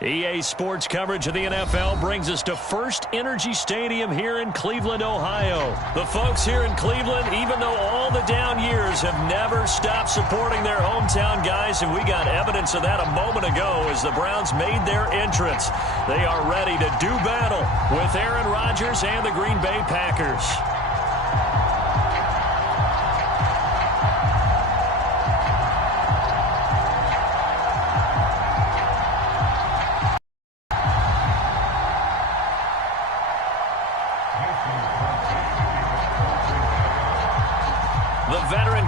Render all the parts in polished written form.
EA Sports coverage of the NFL brings us to First Energy Stadium here in Cleveland, Ohio. The folks here in Cleveland, even though all the down years, have never stopped supporting their hometown guys, and we got evidence of that a moment ago as the Browns made their entrance. They are ready to do battle with Aaron Rodgers and the Green Bay Packers.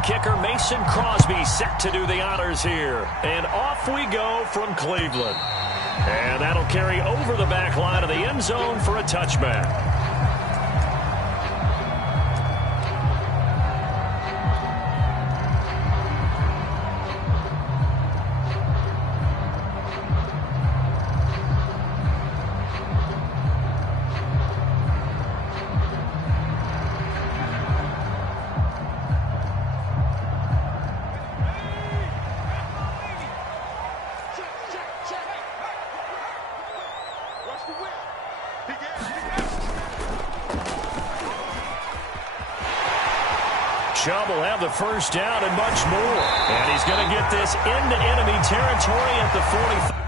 Kicker Mason Crosby set to do the honors here. And off we go from Cleveland. And that'll carry over the back line of the end zone for a touchback. Chubb will have the first down and much more. And he's going to get this into enemy territory at the 45.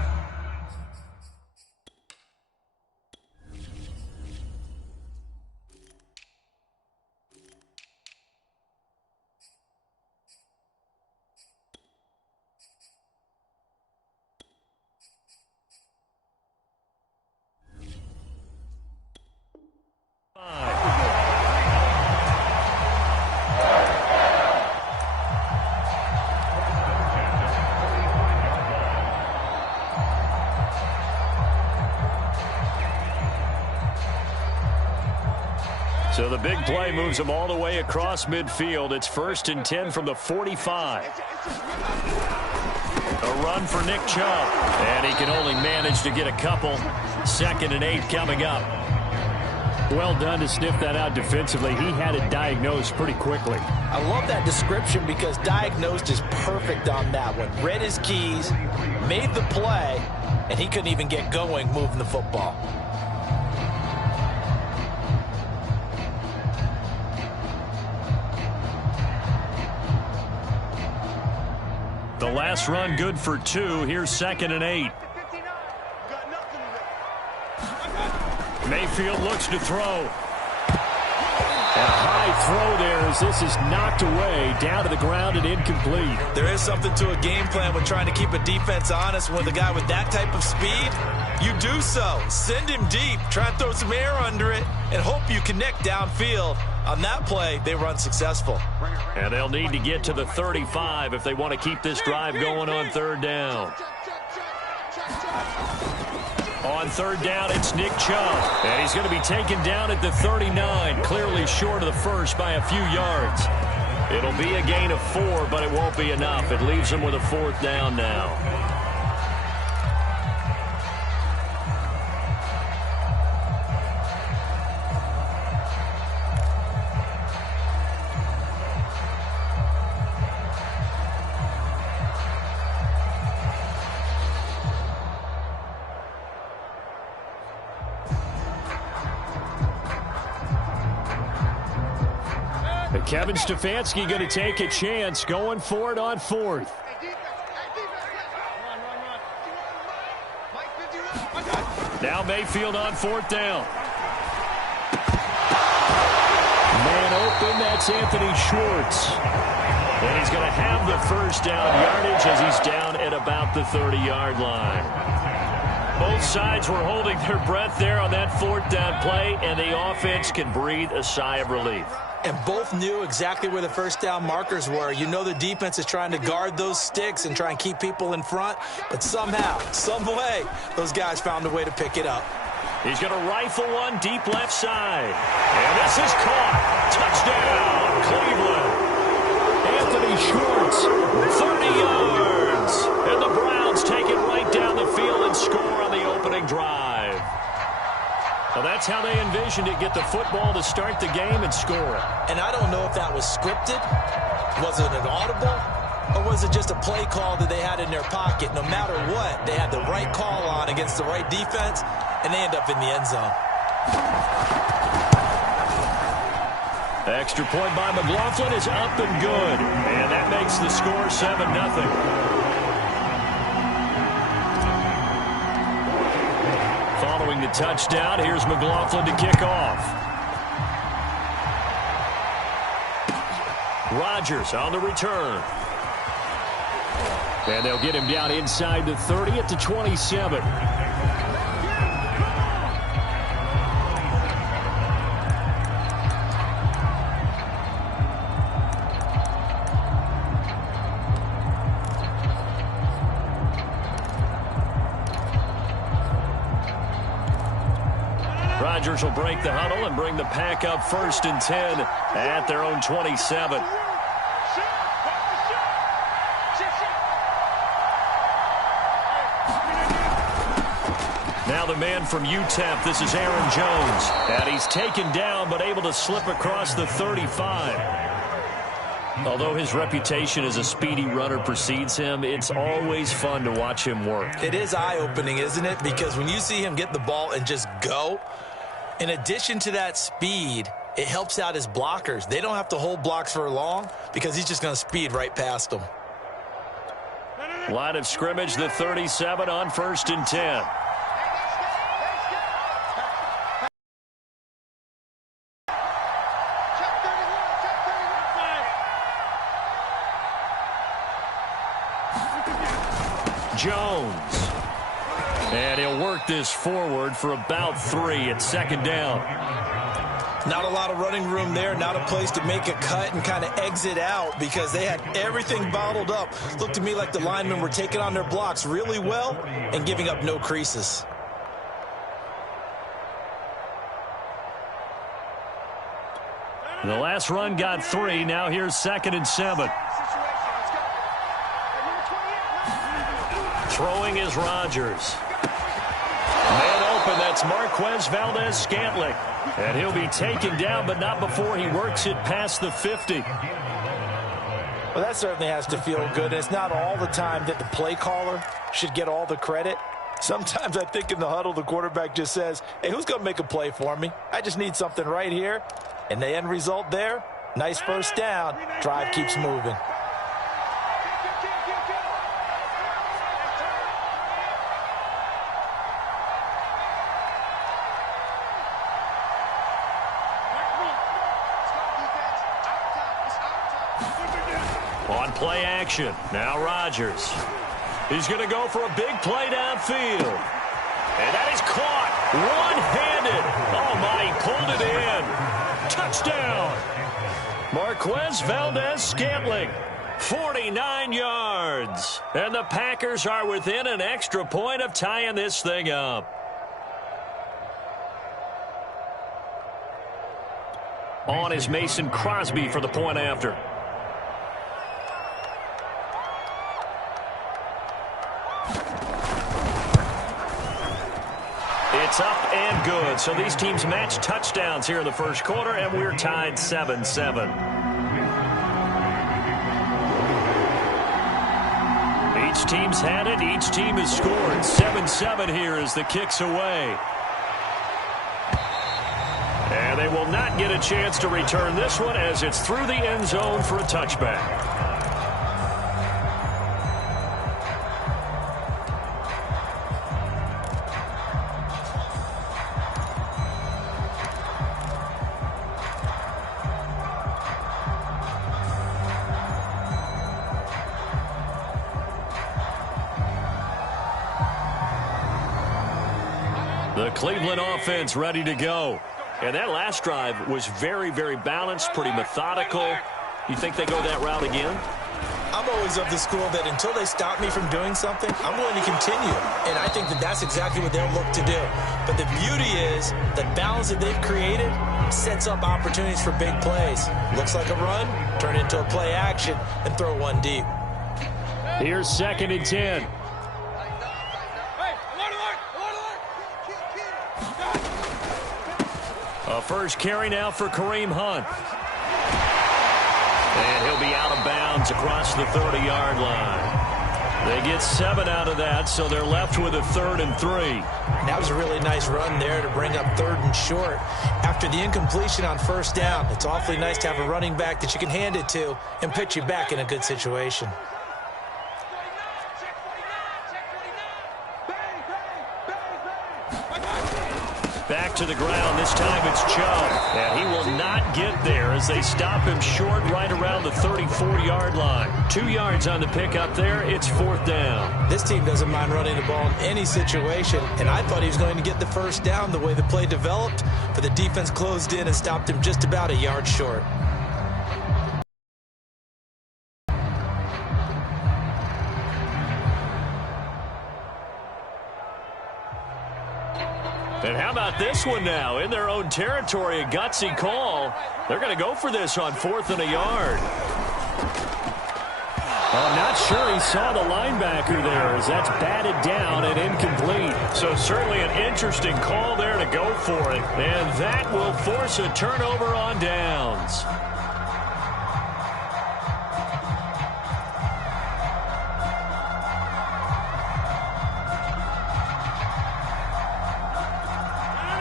So the big play moves them all the way across midfield. It's 1st and 10 from the 45. A run for Nick Chubb. And he can only manage to get a couple. 2nd and 8 coming up. Well done to sniff that out defensively. He had it diagnosed pretty quickly. I love that description because diagnosed is perfect on that one. Read his keys, made the play, and he couldn't even get going moving the football. The last run good for 2. Here's 2nd and 8. Mayfield looks to throw. And a high throw there as this is knocked away down to the ground and incomplete. There is something to a game plan with trying to keep a defense honest. With a guy with that type of speed, you do so. Send him deep, try and throw some air under it, and hope you connect downfield. On that play, they were unsuccessful. And they'll need to get to the 35 if they want to keep this drive going on 3rd down. On 3rd down, it's Nick Chubb. And he's going to be taken down at the 39, clearly short of the first by a few yards. It'll be a gain of 4, but it won't be enough. It leaves them with a 4th down now. Kevin Stefanski going to take a chance, going for it on 4th. Now Mayfield on 4th down. Man open, that's Anthony Schwartz. And he's going to have the first down yardage as he's down at about the 30-yard line. Both sides were holding their breath there on that 4th down play, and the offense can breathe a sigh of relief. And both knew exactly where the first down markers were. You know the defense is trying to guard those sticks and try and keep people in front. But somehow, some way, those guys found a way to pick it up. He's going to rifle one deep left side. And this is caught. Touchdown, Cleveland. Anthony Schwartz, 30 yards. And the Browns take it right down the field and score on the opening drive. Well, that's how they envisioned it, get the football to start the game and score it. And I don't know if that was scripted. Was it an audible? Or was it just a play call that they had in their pocket? No matter what, they had the right call on against the right defense, and they end up in the end zone. Extra point by McLaughlin is up and good. And that makes the score 7-0. Following the touchdown, here's McLaughlin to kick off. Rodgers on the return. And they'll get him down inside the 30 at the 27. Rodgers will break the huddle and bring the pack up 1st and 10 at their own 27. Now the man from UTEP, this is Aaron Jones. And he's taken down but able to slip across the 35. Although his reputation as a speedy runner precedes him, it's always fun to watch him work. It is eye-opening, isn't it? Because when you see him get the ball and just go, in addition to that speed, it helps out his blockers. They don't have to hold blocks for long because he's just going to speed right past them. Line of scrimmage, the 37 on 1st and 10. Jones. And he'll work this forward for about 3 at 2nd down. Not a lot of running room there, not a place to make a cut and kind of exit out because they had everything bottled up. Looked to me like the linemen were taking on their blocks really well and giving up no creases. The last run got 3. Now here's 2nd and 7. Throwing is Rodgers. Man open, that's Marquez Valdes-Scantling. And he'll be taken down, but not before he works it past the 50. Well, that certainly has to feel good. It's not all the time that the play caller should get all the credit. Sometimes I think in the huddle, the quarterback just says, hey, who's going to make a play for me? I just need something right here. And the end result there, nice first down. Drive keeps moving. On play action, now Rodgers. He's going to go for a big play downfield. And that is caught one-handed. Oh, my, he pulled it in. Touchdown. Marquez Valdes-Scantling, 49 yards. And the Packers are within an extra point of tying this thing up. On is Mason Crosby for the point after. It's up and good. So these teams match touchdowns here in the first quarter, and we're tied 7-7. Each team's had it. Each team has scored. 7-7 here as the kick's away. And they will not get a chance to return this one as it's through the end zone for a touchback. The Cleveland offense ready to go. And that last drive was very, very balanced, pretty methodical. You think they go that route again? I'm always of the school that until they stop me from doing something, I'm going to continue. And I think that that's exactly what they'll look to do. But the beauty is the balance that they've created sets up opportunities for big plays. Looks like a run, turn into a play action, and throw one deep. Here's 2nd and 10. A first carry now for Kareem Hunt. And he'll be out of bounds across the 30-yard line. They get 7 out of that, so they're left with a 3rd and 3. That was a really nice run there to bring up 3rd and short. After the incompletion on 1st down, it's awfully nice to have a running back that you can hand it to and put you back in a good situation. Back to the ground. This time it's Chubb. And he will not get there as they stop him short right around the 34-yard line. 2 yards on the pickup there. It's 4th down. This team doesn't mind running the ball in any situation, and I thought he was going to get the 1st down the way the play developed, but the defense closed in and stopped him just about a yard short. And how about this one now? In their own territory, a gutsy call. They're going to go for this on 4th and a yard. I'm not sure he saw the linebacker there as that's batted down and incomplete. So certainly an interesting call there to go for it. And that will force a turnover on downs.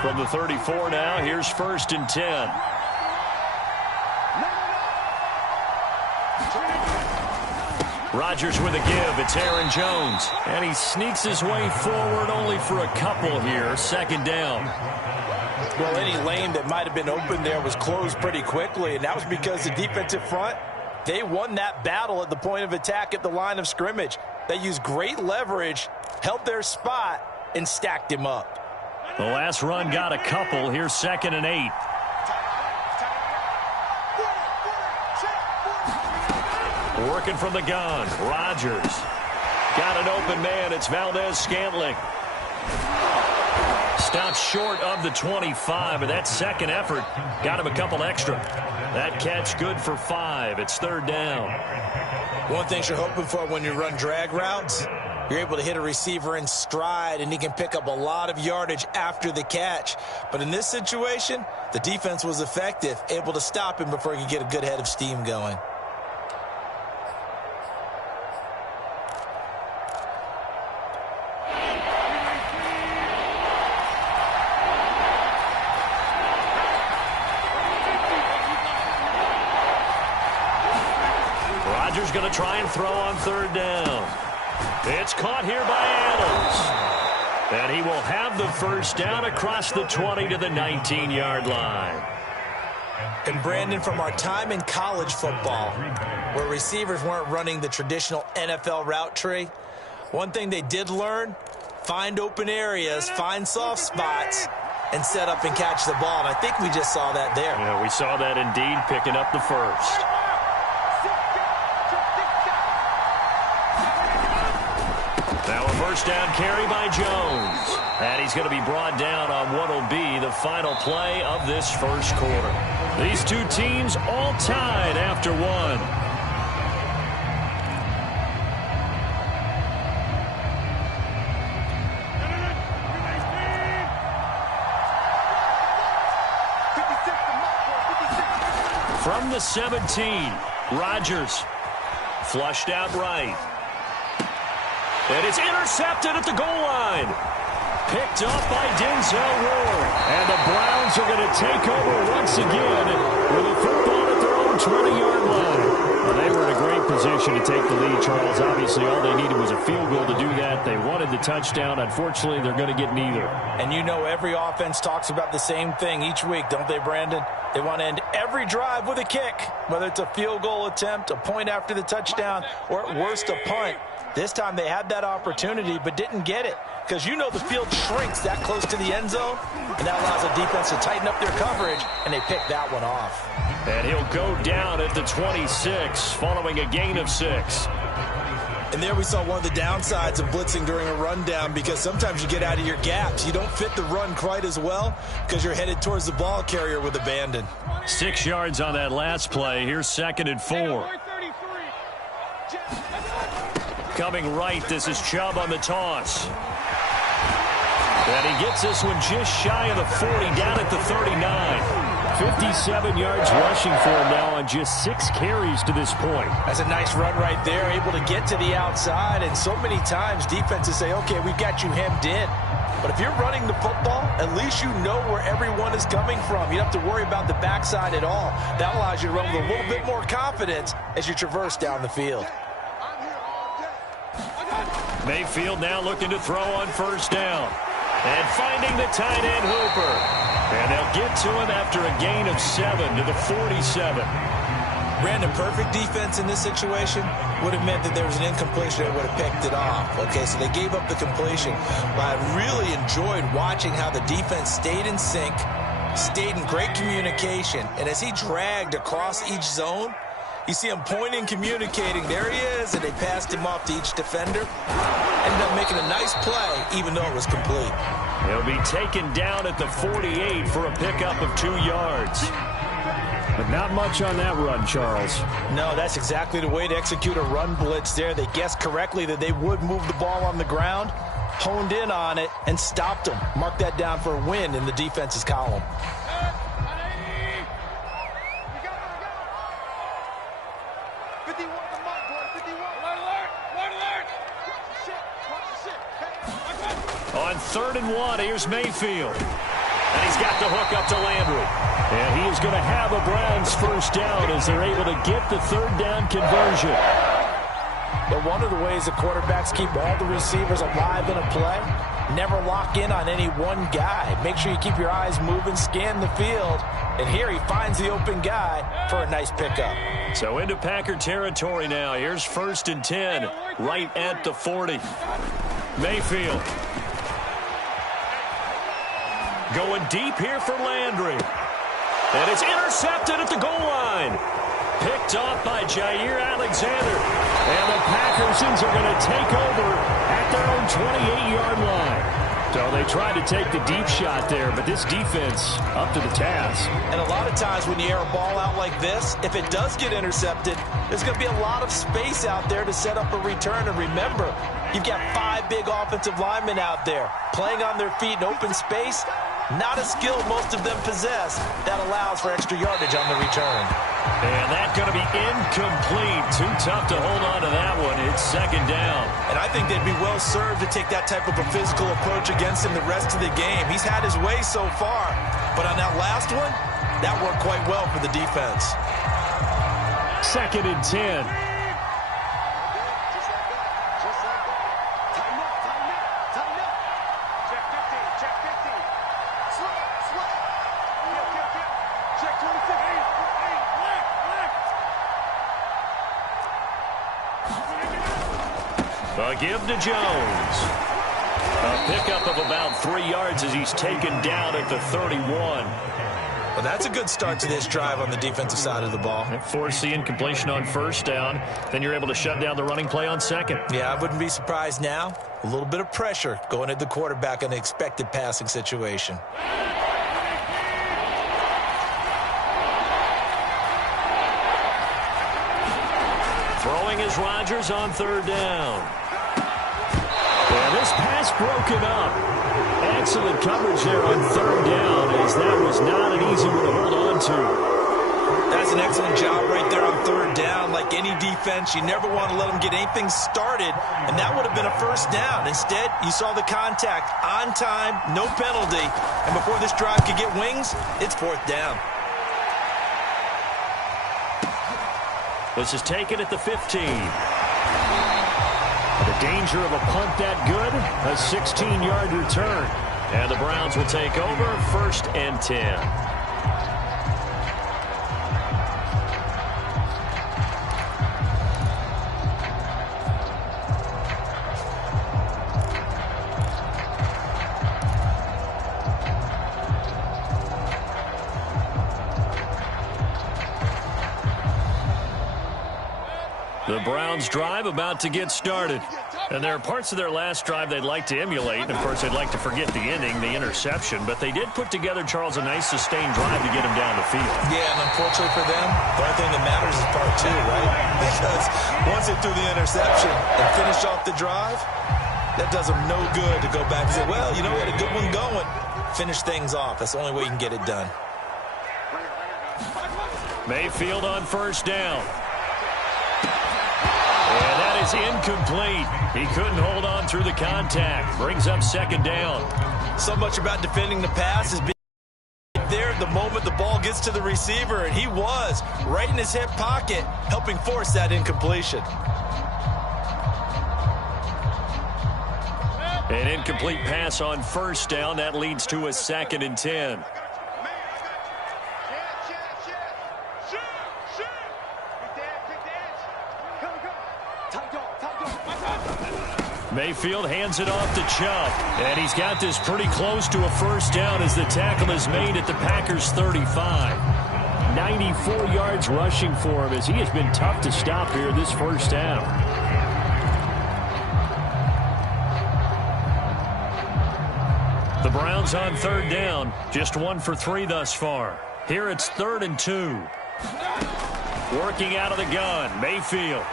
From the 34 now, here's 1st and 10. Rodgers with a give. It's Aaron Jones. And he sneaks his way forward only for a couple here. 2nd down. Well, any lane that might have been open there was closed pretty quickly, and that was because the defensive front, they won that battle at the point of attack at the line of scrimmage. They used great leverage, held their spot, and stacked him up. The last run got a couple. Here's 2nd and 8. Working from the gun. Rodgers. Got an open man. It's Valdez-Scantling. Stopped short of the 25, but that second effort got him a couple extra. That catch good for 5. It's 3rd down. One thing you're hoping for when you run drag routes, you're able to hit a receiver in stride, and he can pick up a lot of yardage after the catch. But in this situation, the defense was effective, able to stop him before he could get a good head of steam going. Rodgers going to try and throw on 3rd down. It's caught here by Adams. And he will have the 1st down across the 20 to the 19-yard line. And Brandon, from our time in college football, where receivers weren't running the traditional NFL route tree, one thing they did learn, find open areas, find soft spots, and set up and catch the ball. And I think we just saw that there. Yeah, we saw that indeed, picking up the 1st. Now a 1st down carry by Jones. And he's going to be brought down on what will be the final play of this 1st quarter. These two teams all tied after 1. From the 17, Rodgers flushed out right. And it's intercepted at the goal line. Picked up by Denzel Ward. And the Browns are going to take over once again with a football at their own 20-yard line. Well, they were in a great position to take the lead, Charles. Obviously, all they needed was a field goal to do that. They wanted the touchdown. Unfortunately, they're going to get neither. And you know every offense talks about the same thing each week, don't they, Brandon? They want to end every drive with a kick, whether it's a field goal attempt, a point after the touchdown, or at worst a punt. This time they had that opportunity but didn't get it because you know the field shrinks that close to the end zone, and that allows the defense to tighten up their coverage, and they picked that one off. And he'll go down at the 26 following a gain of 6. And there we saw one of the downsides of blitzing during a rundown because sometimes you get out of your gaps. You don't fit the run quite as well because you're headed towards the ball carrier with abandon. 6 yards on that last play. Here's 2nd and 4. Coming right, this is Chubb on the toss. And he gets this one just shy of the 40, down at the 39. 57 yards rushing for him now on just 6 carries to this point. That's a nice run right there, able to get to the outside. And so many times defenses say, okay, we've got you hemmed in. But if you're running the football, at least you know where everyone is coming from. You don't have to worry about the backside at all. That allows you to run with a little bit more confidence as you traverse down the field. Mayfield now looking to throw on first down. And finding the tight end Hooper. And they'll get to him after a gain of 7 to the 47. Brandon, perfect defense in this situation would have meant that there was an incompletion that would have picked it off. Okay, so they gave up the completion. But I really enjoyed watching how the defense stayed in sync, stayed in great communication, and as he dragged across each zone, you see him pointing, communicating. There he is, and they passed him off to each defender. Ended up making a nice play, even though it was complete. He'll be taken down at the 48 for a pickup of 2 yards. But not much on that run, Charles. No, that's exactly the way to execute a run blitz there. They guessed correctly that they would move the ball on the ground, honed in on it, and stopped them. Mark that down for a win in the defense's column. On 3rd and 1, here's Mayfield. And he's got the hook up to Landry. And he is going to have a Browns first down as they're able to get the 3rd down conversion. But one of the ways the quarterbacks keep all the receivers alive in a play, never lock in on any one guy. Make sure you keep your eyes moving, scan the field. And here he finds the open guy for a nice pickup. So into Packer territory now. Here's 1st and 10, right at the 40. Mayfield. Going deep here for Landry. And it's intercepted at the goal line. Picked off by Jair Alexander. And the Packersons are going to take over at their own 28-yard line. So they tried to take the deep shot there, but this defense up to the task. And a lot of times when you air a ball out like this, if it does get intercepted, there's going to be a lot of space out there to set up a return. And remember, you've got 5 big offensive linemen out there playing on their feet in open space. Not a skill most of them possess that allows for extra yardage on the return. And that's going to be incomplete. Too tough to hold on to that one. It's 2nd down. And I think they'd be well served to take that type of a physical approach against him the rest of the game. He's had his way so far. But on that last one, that worked quite well for the defense. 2nd and 10. A give to Jones. A pickup of about 3 yards as he's taken down at the 31. Well, that's a good start to this drive on the defensive side of the ball. Force the incompletion on 1st down. Then you're able to shut down the running play on 2nd. Yeah, I wouldn't be surprised now. A little bit of pressure going at the quarterback in an expected passing situation. Throwing is Rodgers on 3rd down. And this pass broken up. Excellent coverage there on 3rd down, as that was not an easy one to hold on to. That's an excellent job right there on 3rd down. Like any defense, you never want to let them get anything started, and that would have been a 1st down. Instead, you saw the contact on time, no penalty, and before this drive could get wings, it's 4th down. This is taken at the 15. The danger of a punt that good, a 16-yard return. And the Browns will take over 1st and 10. The Browns drive about to get started. And there are parts of their last drive they'd like to emulate. And, of course, they'd like to forget the ending, the interception. But they did put together, Charles, a nice sustained drive to get him down the field. Yeah, and unfortunately for them, the only thing that matters is part 2, right? Because once they threw the interception and finished off the drive, that does them no good to go back and say, well, you know, we had a good one going. Finish things off. That's the only way you can get it done. Mayfield on first down. And that is incomplete. He couldn't hold on through the contact. Brings up second down. So much about defending the pass is being there the moment the ball gets to the receiver, and he was right in his hip pocket, helping force that incompletion. An incomplete pass on first down. That leads to a 2nd and 10. Mayfield hands it off to Chubb. And he's got this pretty close to a first down as the tackle is made at the Packers' 35. 94 yards rushing for him as he has been tough to stop here this first half. The Browns on third down. Just 1 for 3 thus far. Here it's 3rd and 2. Working out of the gun, Mayfield.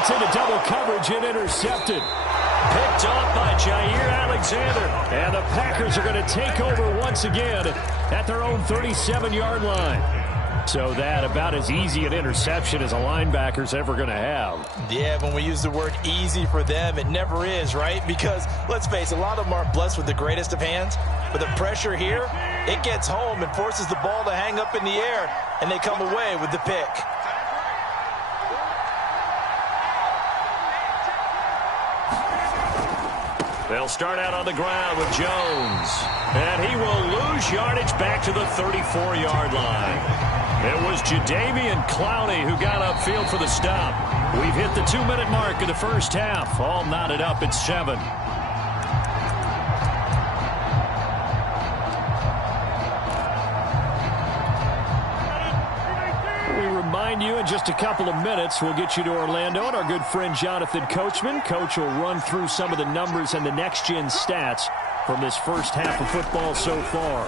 Into double coverage and intercepted. Picked off by Jair Alexander. And the Packers are going to take over once again at their own 37-yard line. So that about as easy an interception as a linebacker's ever going to have. Yeah, when we use the word easy for them, it never is, right? Because, let's face it, a lot of them aren't blessed with the greatest of hands. But the pressure here, it gets home and forces the ball to hang up in the air, and they come away with the pick. They'll start out on the ground with Jones. And he will lose yardage back to the 34-yard line. It was Jadeveon Clowney who got upfield for the stop. We've hit the 2-minute mark of the first half. All knotted up at 7. You in just a couple of minutes. We'll get you to Orlando and our good friend Jonathan Coachman. Coach will run through some of the numbers and the next-gen stats from this first half of football so far.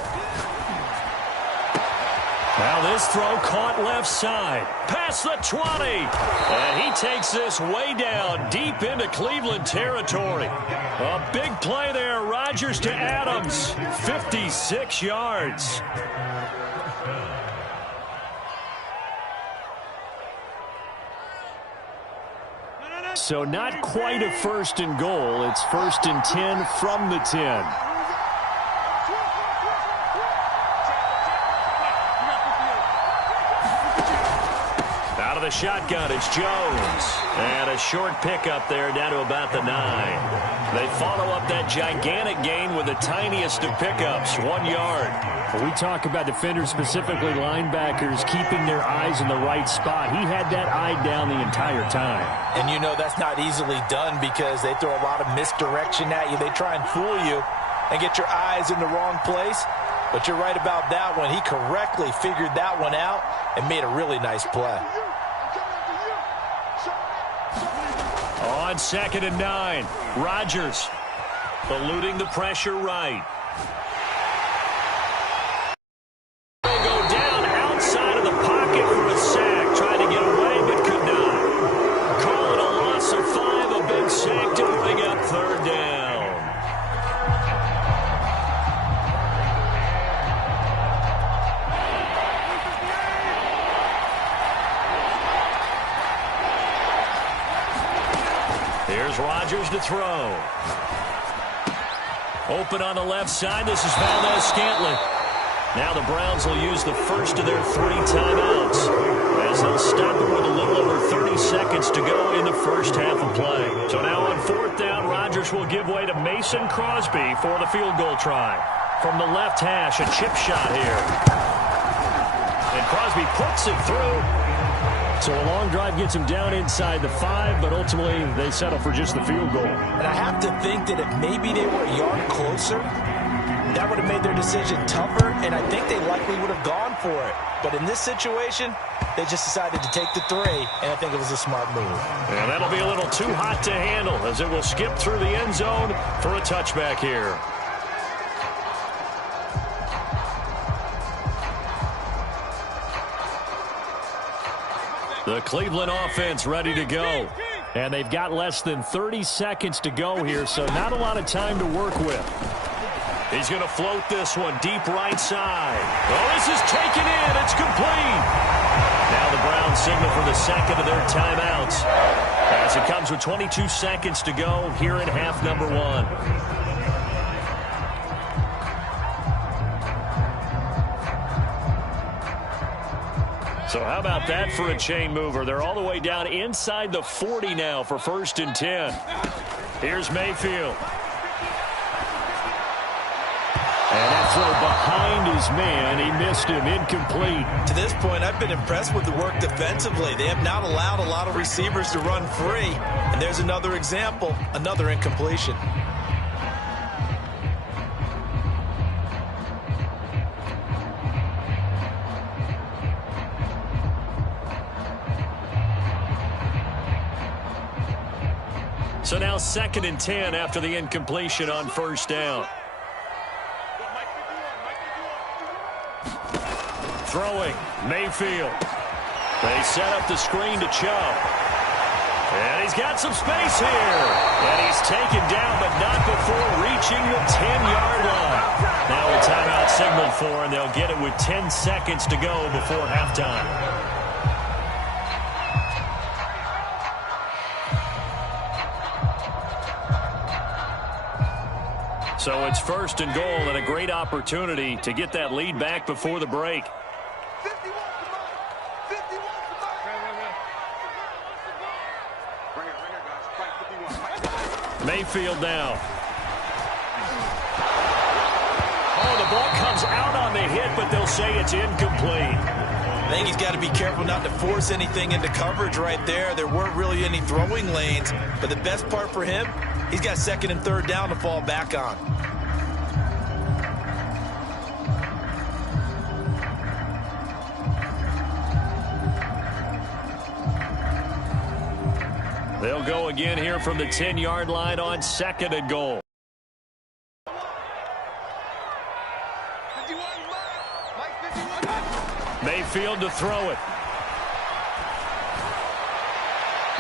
Now this throw caught left side. Past the 20. And he takes this way down deep into Cleveland territory. A big play there. Rodgers to Adams. 56 yards. So not quite a 1st and goal. It's 1st and 10 from the 10. Out of the shotgun, it's Jones. And a short pickup there down to about the 9. They follow up that gigantic gain with the tiniest of pickups, 1 yard. When we talk about defenders, specifically linebackers, keeping their eyes in the right spot, he had that eye down the entire time. And you know that's not easily done because they throw a lot of misdirection at you. They try and fool you and get your eyes in the wrong place. But you're right about that one. He correctly figured that one out and made a really nice play. On 2nd and 9, Rodgers eluding the pressure right. Here's Rodgers to throw. Open on the left side. This is Valdez-Scantling. Now the Browns will use the first of their 3 timeouts as they'll stop it with a little over 30 seconds to go in the first half of play. So now on 4th down, Rodgers will give way to Mason Crosby for the field goal try. From the left hash, a chip shot here. And Crosby puts it through. So a long drive gets him down inside the 5, but ultimately they settle for just the field goal. And I have to think that if maybe they were a yard closer, that would have made their decision tougher, and I think they likely would have gone for it. But in this situation, they just decided to take the 3, and I think it was a smart move. And that'll be a little too hot to handle as it will skip through the end zone for a touchback here. The Cleveland offense ready to go. And they've got less than 30 seconds to go here, so not a lot of time to work with. He's going to float this one deep right side. Oh, this is taken in. It's complete. Now the Browns signal for the second of their timeouts as it comes with 22 seconds to go here in half number one. So how about that for a chain mover? They're all the way down inside the 40 now for 1st and 10. Here's Mayfield. And that throw behind his man. He missed him. Incomplete. To this point, I've been impressed with the work defensively. They have not allowed a lot of receivers to run free. And there's another example, another incompletion. So now 2nd and 10 after the incompletion on 1st down. Throwing, Mayfield. They set up the screen to Chubb. And he's got some space here. And he's taken down, but not before reaching the 10-yard line. Now a timeout signaled for, and they'll get it with 10 seconds to go before halftime. So it's 1st and goal and a great opportunity to get that lead back before the break. Mayfield now. Oh, the ball comes out on the hit, but they'll say it's incomplete. I think he's got to be careful not to force anything into coverage right there. There weren't really any throwing lanes, but the best part for him, he's got 2nd and 3rd down to fall back on. They'll go again here from the 10-yard line on 2nd and goal. Mayfield to throw it.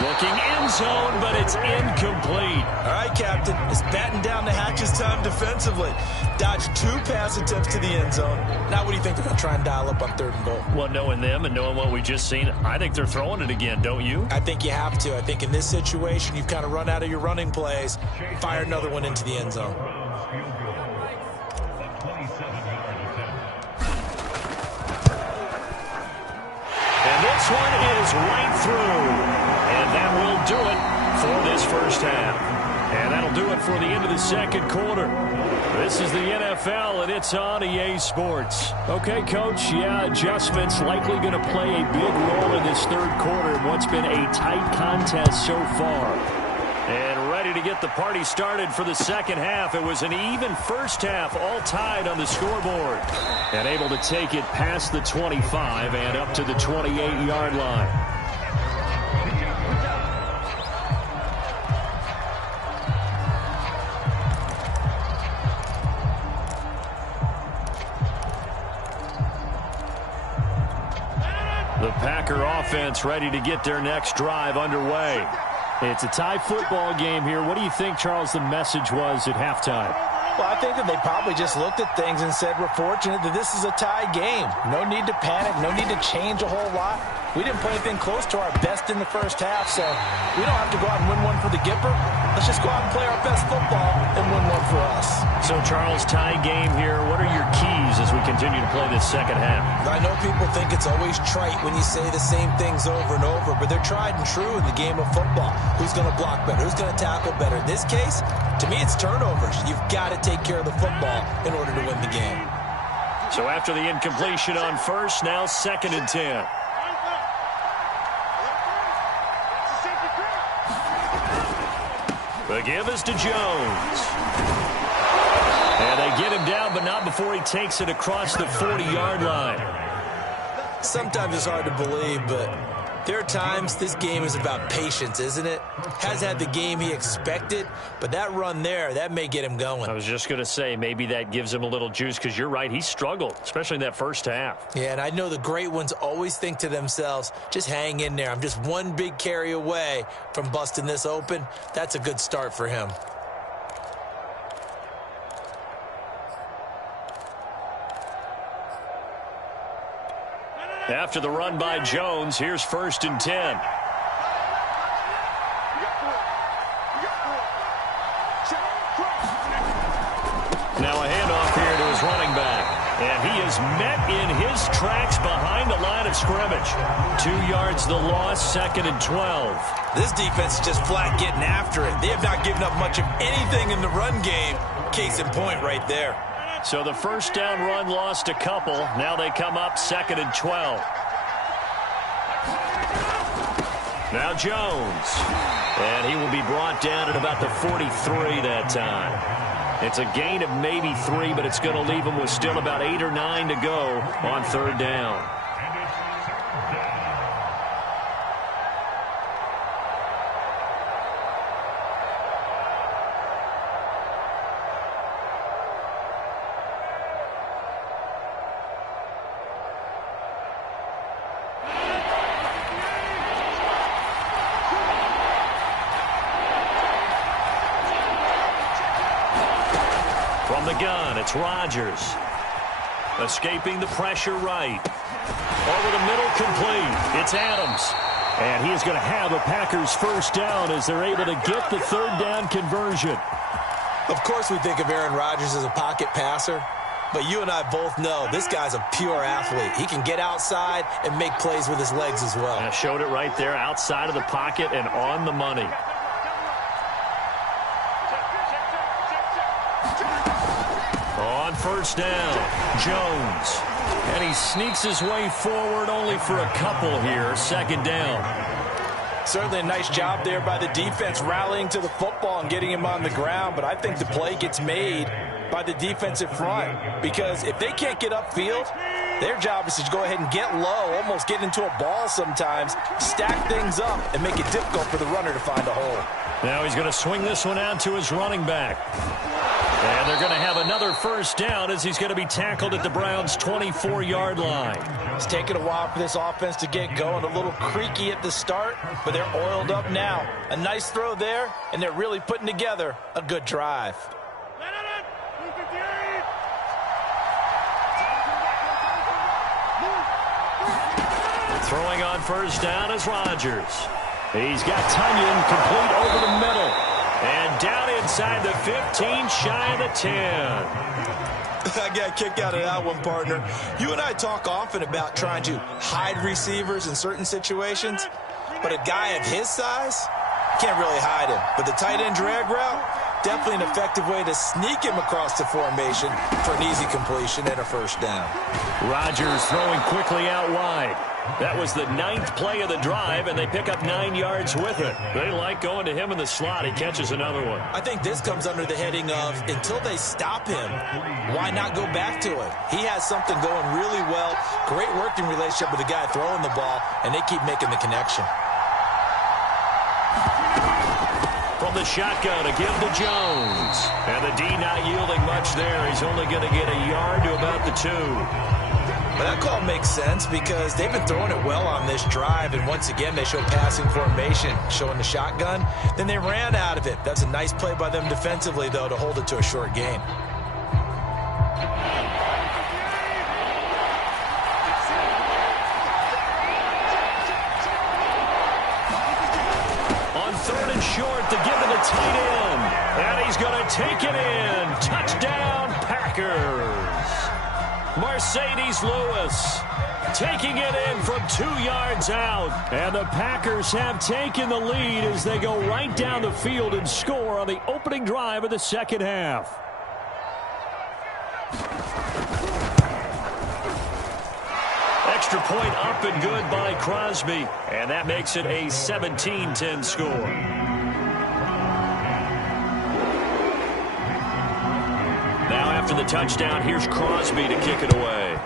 Looking end zone, but it's incomplete. All right, Captain. It's batten down the hatches time defensively. Dodged 2 pass attempts to the end zone. Now what do you think they're going to try and dial up on 3rd and goal? Well, knowing them and knowing what we just seen, I think they're throwing it again, don't you? I think you have to. I think in this situation, you've kind of run out of your running plays. Fire another one into the end zone. And this one is right through. And that will do it for this 1st half. And that'll do it for the end of the 2nd quarter. This is the NFL, and it's on EA Sports. Okay, Coach, yeah, adjustments likely going to play a big role in this 3rd quarter in what's been a tight contest so far. And ready to get the party started for the 2nd half. It was an even 1st half, all tied on the scoreboard. And able to take it past the 25 and up to the 28-yard line. The Packer offense ready to get their next drive underway. It's a tie football game here. What do you think, Charles, the message was at halftime? Well, I think that they probably just looked at things and said, we're fortunate that this is a tie game. No need to panic. No need to change a whole lot. We didn't play anything close to our best in the 1st half, so we don't have to go out and win one for the Gipper. Let's just go out and play our best football and win one for us. So, Charles, tie game here. What are your keys as we continue to play this 2nd half? I know people think it's always trite when you say the same things over and over, but they're tried and true in the game of football. Who's going to block better? Who's going to tackle better? In this case, to me, it's turnovers. You've got to take care of the football in order to win the game. So after the incompletion on 1st, now 2nd and 10. The give is to Jones. And they get him down, but not before he takes it across the 40-yard line. Sometimes it's hard to believe, but there are times this game is about patience, isn't it? Has had the game he expected, but that run there, that may get him going. I was just going to say, maybe that gives him a little juice, because you're right, he struggled, especially in that 1st half. Yeah, and I know the great ones always think to themselves, just hang in there. I'm just one big carry away from busting this open. That's a good start for him. After the run by Jones, here's 1st and 10. Now a handoff here to his running back. And he is met in his tracks behind the line of scrimmage. 2 yards the loss, 2nd and 12. This defense is just flat getting after it. They have not given up much of anything in the run game. Case in point right there. So the first down run lost a couple. Now they come up 2nd and 12. Now Jones. And he will be brought down at about the 43 that time. It's a gain of maybe 3, but it's going to leave him with still about 8 or 9 to go on 3rd down. From the gun, it's Rodgers. Escaping the pressure right. Over the middle, complete. It's Adams. And he is going to have a Packers first down as they're able to get the 3rd down conversion. Of course we think of Aaron Rodgers as a pocket passer, but you and I both know this guy's a pure athlete. He can get outside and make plays with his legs as well. I showed it right there, outside of the pocket and on the money. On 1st down, Jones. And he sneaks his way forward only for a couple here. 2nd down. Certainly a nice job there by the defense rallying to the football and getting him on the ground. But I think the play gets made by the defensive front. Because if they can't get upfield, their job is to go ahead and get low, almost get into a ball sometimes, stack things up, and make it difficult for the runner to find a hole. Now he's going to swing this one out to his running back. And they're going to have another first down as he's going to be tackled at the Browns' 24-yard line. It's taken a while for this offense to get going. A little creaky at the start, but they're oiled up now. A nice throw there, and they're really putting together a good drive. Throwing on first down is Rodgers. He's got Tunyon complete over the middle. And down inside the 15, shy of the 10. I got a kick out of that one, partner. You and I talk often about trying to hide receivers in certain situations, but a guy of his size can't really hide him. But the tight end drag route, definitely an effective way to sneak him across the formation for an easy completion and a first down. Rodgers throwing quickly out wide. That was the 9th play of the drive, and they pick up 9 yards with it. They like going to him in the slot. He catches another one. I think this comes under the heading of, until they stop him, why not go back to it? He has something going really well. Great working relationship with the guy throwing the ball, and they keep making the connection. From the shotgun, a give to Jones. And the D not yielding much there. He's only going to get a yard to about the 2. But that call makes sense because they've been throwing it well on this drive, and once again they show passing formation, showing the shotgun. Then they ran out of it. That's a nice play by them defensively, though, to hold it to a short gain. On 3rd and short, to give to the tight end. And he's going to take it in. Touchdown, Packers. Mercedes Lewis taking it in from 2 yards out. And the Packers have taken the lead as they go right down the field and score on the opening drive of the 2nd half. Extra point up and good by Crosby. And that makes it a 17-10 score. Now after the touchdown, here's Crosby to kick it away.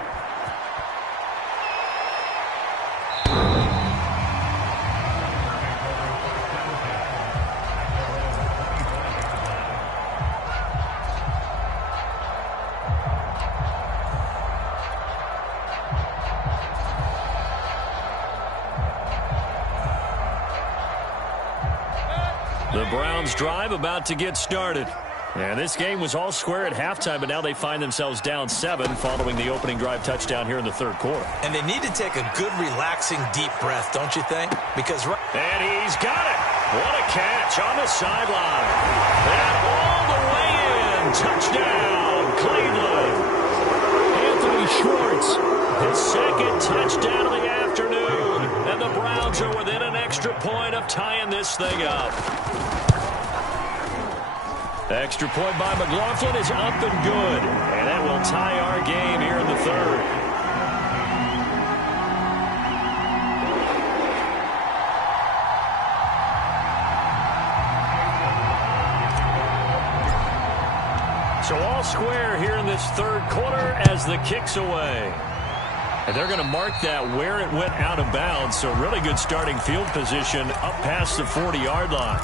The Browns drive about to get started. And this game was all square at halftime, but now they find themselves down 7 following the opening drive touchdown here in the third quarter. And they need to take a good, relaxing, deep breath, don't you think? Because and he's got it. What a catch on the sideline. And all the way in. Touchdown, Cleveland. Anthony Schwartz, his second touchdown of the afternoon. And the Browns are within an extra point of tying this thing up. Extra point by McLaughlin is up and good. And that will tie our game here in the third. So all square here in this third quarter as the kick's away. And they're going to mark that where it went out of bounds. So really good starting field position up past the 40-yard line.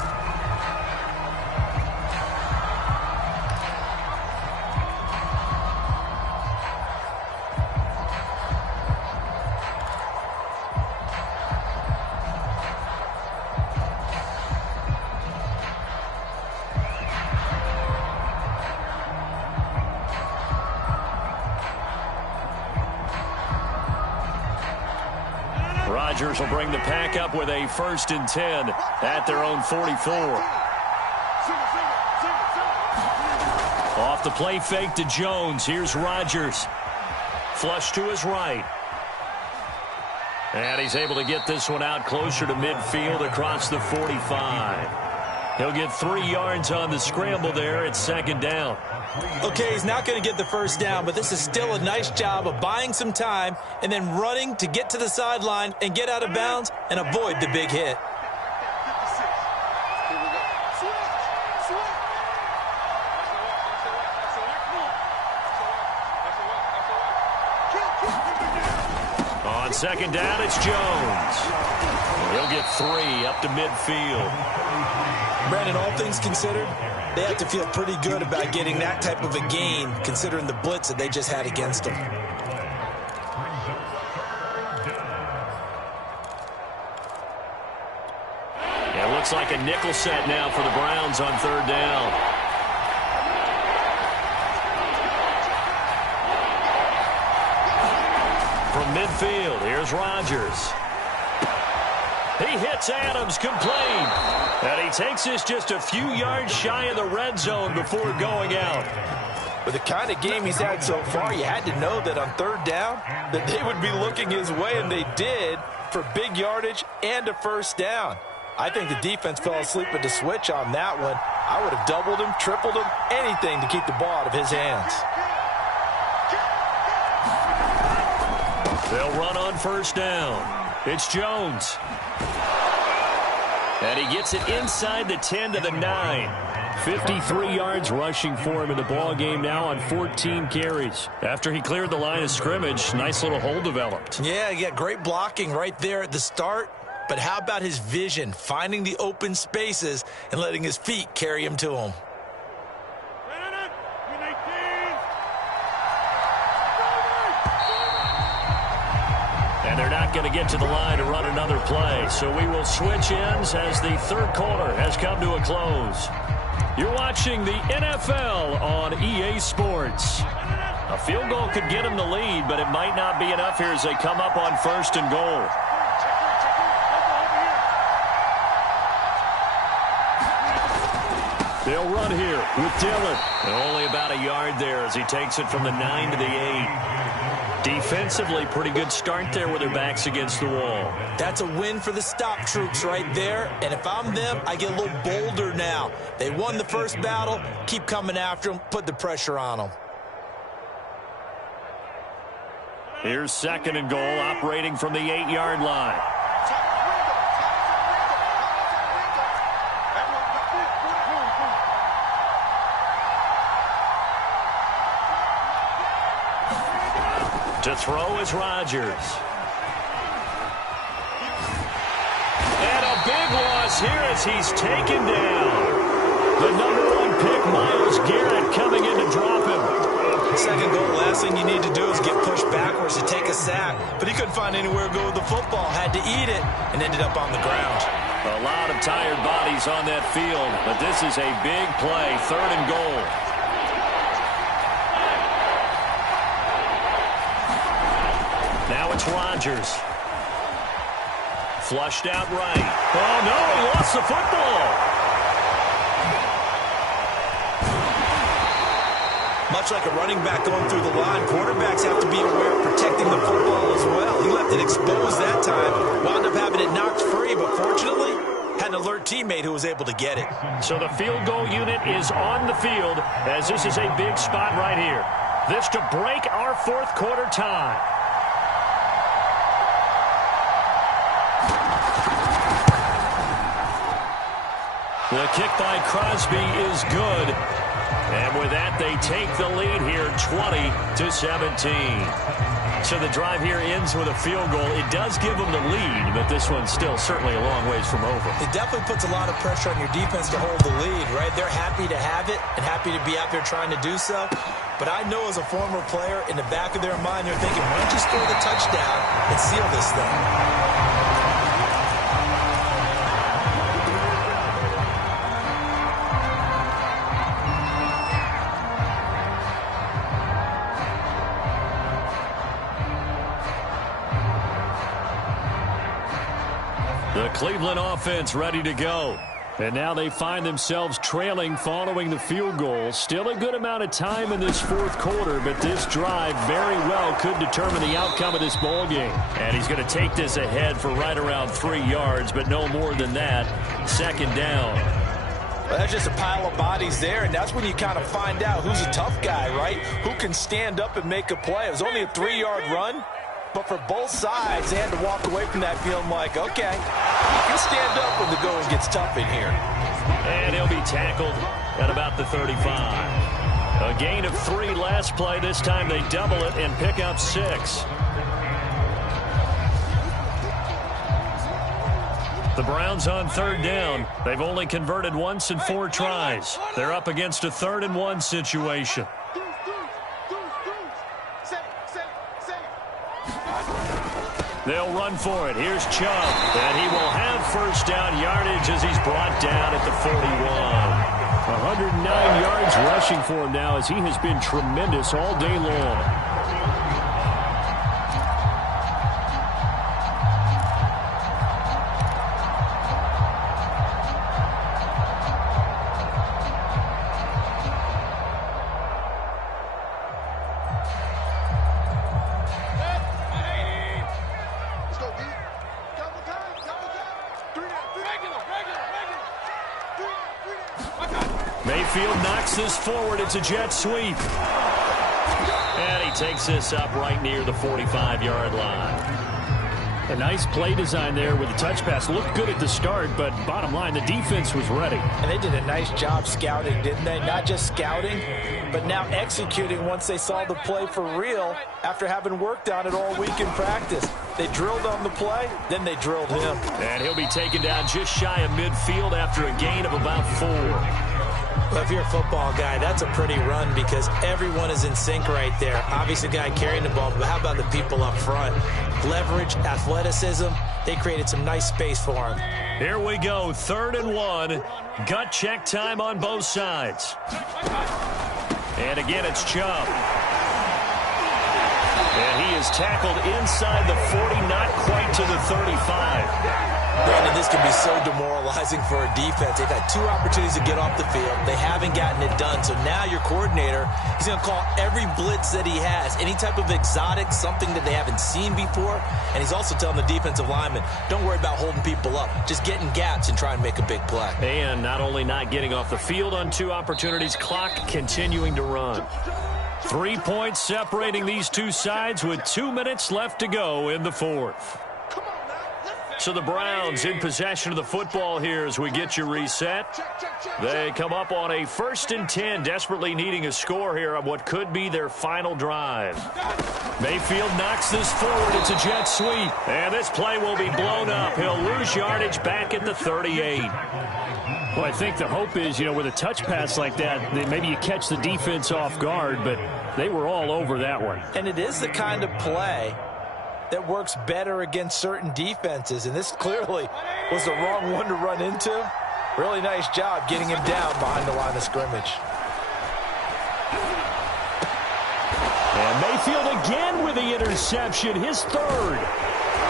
Rodgers will bring the pack up with a 1st and 10 at their own 44. Off the play fake to Jones. Here's Rodgers. Flush to his right. And he's able to get this one out closer to midfield across the 45. He'll get 3 yards on the scramble there at 2nd down. Okay, he's not going to get the 1st down, but this is still a nice job of buying some time and then running to get to the sideline and get out of bounds and avoid the big hit. On 2nd down, it's Jones. He'll get 3 up to midfield. Brandon, all things considered, they have to feel pretty good about getting that type of a gain, considering the blitz that they just had against them. It looks like a nickel set now for the Browns on 3rd down. From midfield, here's Rodgers. He hits Adams complete. And he takes this just a few yards shy of the red zone before going out. With the kind of game he's had so far, you had to know that on 3rd down that they would be looking his way, and they did, for big yardage and a 1st down. I think the defense fell asleep at the switch on that one. I would have doubled him, tripled him, anything to keep the ball out of his hands. They'll run on 1st down. It's Jones. And he gets it inside the 10 to the 9. 53 yards rushing for him in the ball game now on 14 carries. After he cleared the line of scrimmage, nice little hole developed. Yeah, he got great blocking right there at the start. But how about his vision, finding the open spaces and letting his feet carry him to him? And they're not going to get to the line to run another play. So we will switch ends as the third quarter has come to a close. You're watching the NFL on EA Sports. A field goal could get them the lead, but it might not be enough here as they come up on 1st and goal. They'll run here with Dillon. And only about a yard there as he takes it from the 9 to the 8. Defensively, pretty good start there with their backs against the wall. That's a win for the stop troops right there. And if I'm them, I get a little bolder now. They won the first battle. Keep coming after them. Put the pressure on them. Here's 2nd and goal, operating from the 8-yard line. To throw is Rodgers. And a big loss here as he's taken down. The #1 pick, Myles Garrett, coming in to drop him. 2nd goal, last thing you need to do is get pushed backwards to take a sack. But he couldn't find anywhere to go with the football. Had to eat it and ended up on the ground. A lot of tired bodies on that field, but this is a big play, 3rd and goal. Now it's Rodgers. Flushed out right. Oh, no, he lost the football. Much like a running back going through the line, quarterbacks have to be aware of protecting the football as well. He left it exposed that time, wound up having it knocked free, but fortunately had an alert teammate who was able to get it. So the field goal unit is on the field as this is a big spot right here. This to break our 4th quarter tie. The kick by Crosby is good. And with that, they take the lead here 20-17. So the drive here ends with a field goal. It does give them the lead, but this one's still certainly a long ways from over. It definitely puts a lot of pressure on your defense to hold the lead, right? They're happy to have it and happy to be out there trying to do so. But I know as a former player, in the back of their mind, they're thinking, why don't you score the touchdown and seal this thing? The Cleveland offense ready to go. And now they find themselves trailing following the field goal. Still a good amount of time in this 4th quarter, but this drive very well could determine the outcome of this ball game. And he's going to take this ahead for right around 3 yards, but no more than that. 2nd down. Well, that's just a pile of bodies there, and that's when you kind of find out who's a tough guy, right? Who can stand up and make a play. It was only a 3-yard run. But for both sides, they had to walk away from that feeling like, okay, you can stand up when the going gets tough in here. And he'll be tackled at about the 35. A gain of 3 last play. This time they double it and pick up 6. The Browns on 3rd down. They've only converted once in 4 tries. They're up against a 3rd and 1 situation. They'll run for it. Here's Chubb. And he will have 1st down yardage as he's brought down at the 41. 109 yards rushing for him now as he has been tremendous all day long. Mayfield knocks this forward. It's a jet sweep. And he takes this up right near the 45-yard line. A nice play design there with the touch pass. Looked good at the start, but bottom line, the defense was ready. And they did a nice job scouting, didn't they? Not just scouting, but now executing once they saw the play for real after having worked on it all week in practice. They drilled on the play, then they drilled him. And he'll be taken down just shy of midfield after a gain of about 4. Well, if you're a football guy, that's a pretty run because everyone is in sync right there. Obviously, the guy carrying the ball, but how about the people up front? Leverage, athleticism, they created some nice space for him. Here we go, 3rd and 1. Gut check time on both sides. And again, it's Chubb. And he is tackled inside the 40, not quite to the 35. Brandon, this can be so demoralizing for a defense. They've had 2 opportunities to get off the field. They haven't gotten it done. So now your coordinator, he's going to call every blitz that he has, any type of exotic, something that they haven't seen before. And he's also telling the defensive lineman, don't worry about holding people up. Just get in gaps and try and make a big play. And not only not getting off the field on 2 opportunities, clock continuing to run. 3 points separating these 2 sides with 2 minutes left to go in the 4th. So the Browns in possession of the football here as we get you reset. They come up on a 1st and 10, desperately needing a score here on what could be their final drive. Mayfield knocks this forward. It's a jet sweep. And this play will be blown up. He'll lose yardage back at the 38. Well, I think the hope is, with a touch pass like that, maybe you catch the defense off guard, but they were all over that one. And it is the kind of play that works better against certain defenses, and this clearly was the wrong one to run into. Really nice job getting him down behind the line of scrimmage. And Mayfield again with the interception, his third.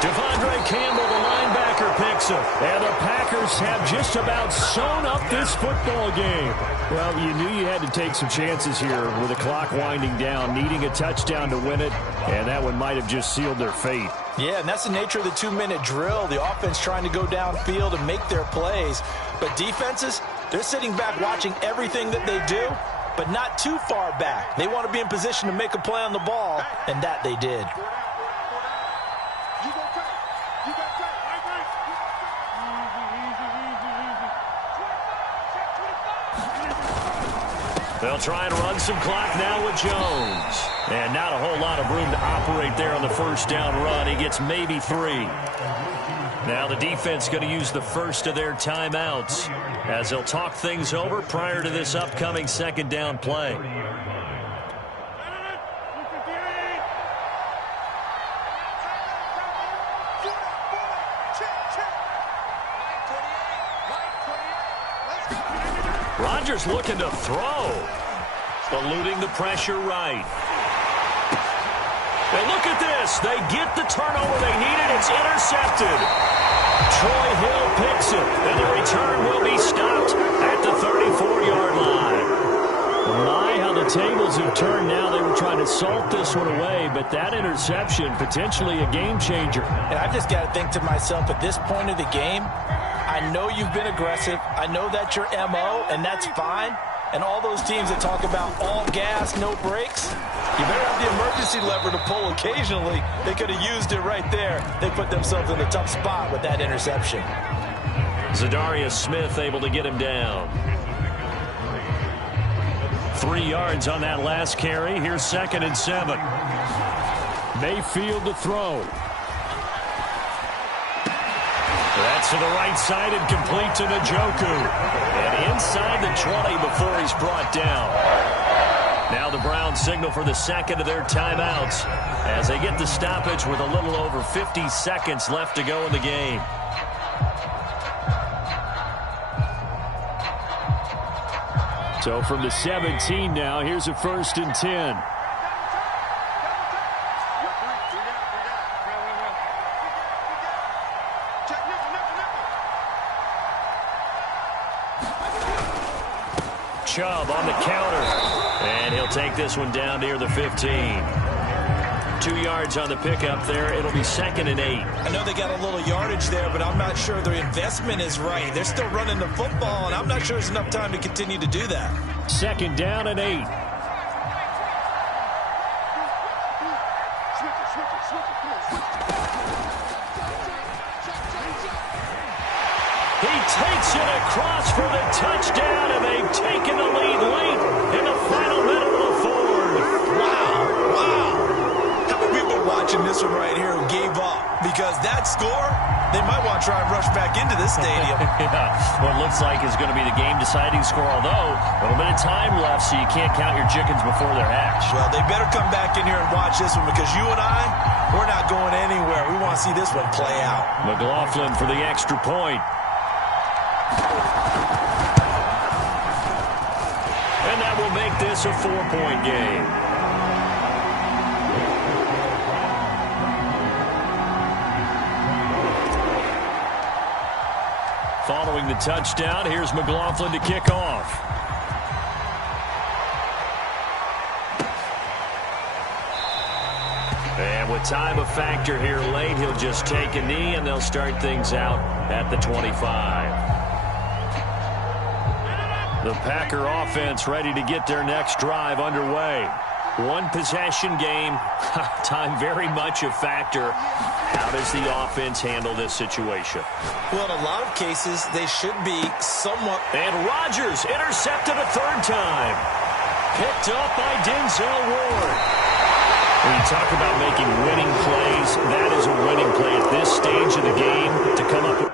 Devondre Campbell, the linebacker, picks him. And the Packers have just about sewn up this football game. Well, you knew you had to take some chances here with the clock winding down, needing a touchdown to win it, and that one might have just sealed their fate. Yeah, and that's the nature of the 2-minute drill. The offense trying to go downfield and make their plays. But defenses, they're sitting back watching everything that they do, but not too far back. They want to be in position to make a play on the ball, and that they did. They'll try and run some clock now with Jones. And not a whole lot of room to operate there on the first down run. He gets maybe 3. Now the defense going to use the first of their timeouts as they'll talk things over prior to this upcoming second down play. Rodgers looking to throw. Eluding the pressure right. And look at this. They get the turnover they needed. It's intercepted. Troy Hill picks it. And the return will be stopped at the 34-yard line. My, how the tables have turned now. They were trying to salt this one away, but that interception, potentially a game changer. And I just got to think to myself, at this point of the game, I know you've been aggressive. I know that's your MO, and that's fine. And all those teams that talk about all gas, no brakes, you better have the emergency lever to pull occasionally. They could have used it right there. They put themselves in a tough spot with that interception. Zadarius Smith able to get him down. 3 yards on that last carry. Here's 2nd and 7. Mayfield to throw. That's to the right side and complete to Njoku. And inside the 20 before he's brought down. Now the Browns signal for the second of their timeouts as they get the stoppage with a little over 50 seconds left to go in the game. So from the 17 now, here's a 1st and 10. Chubb on the counter. And he'll take this one down near the 15. 2 yards on the pickup there. It'll be 2nd and 8. I know they got a little yardage there, but I'm not sure their investment is right. They're still running the football, and I'm not sure there's enough time to continue to do that. 2nd down and 8. He takes it across for the touchdown, and they've taken the lead late in the final minute of the fourth. Wow. How many people watching this one right here who gave up? Because that score, they might want to try and rush back into this stadium. Yeah, what looks like is going to be the game-deciding score, although a little bit of time left, so you can't count your chickens before they're hatched. Well, they better come back in here and watch this one, because you and I, we're not going anywhere. We want to see this one play out. McLaughlin for the extra point. And that will make this a 4-point game. Following the touchdown, here's McLaughlin to kick off. And with time a factor here late, he'll just take a knee, and they'll start things out at the 25. The Packer offense ready to get their next drive underway. One possession game. Time very much a factor. How does the offense handle this situation? Well, in a lot of cases, they should be somewhat... And Rodgers intercepted a 3rd time. Picked up by Denzel Ward. When you talk about making winning plays, that is a winning play at this stage of the game to come up with...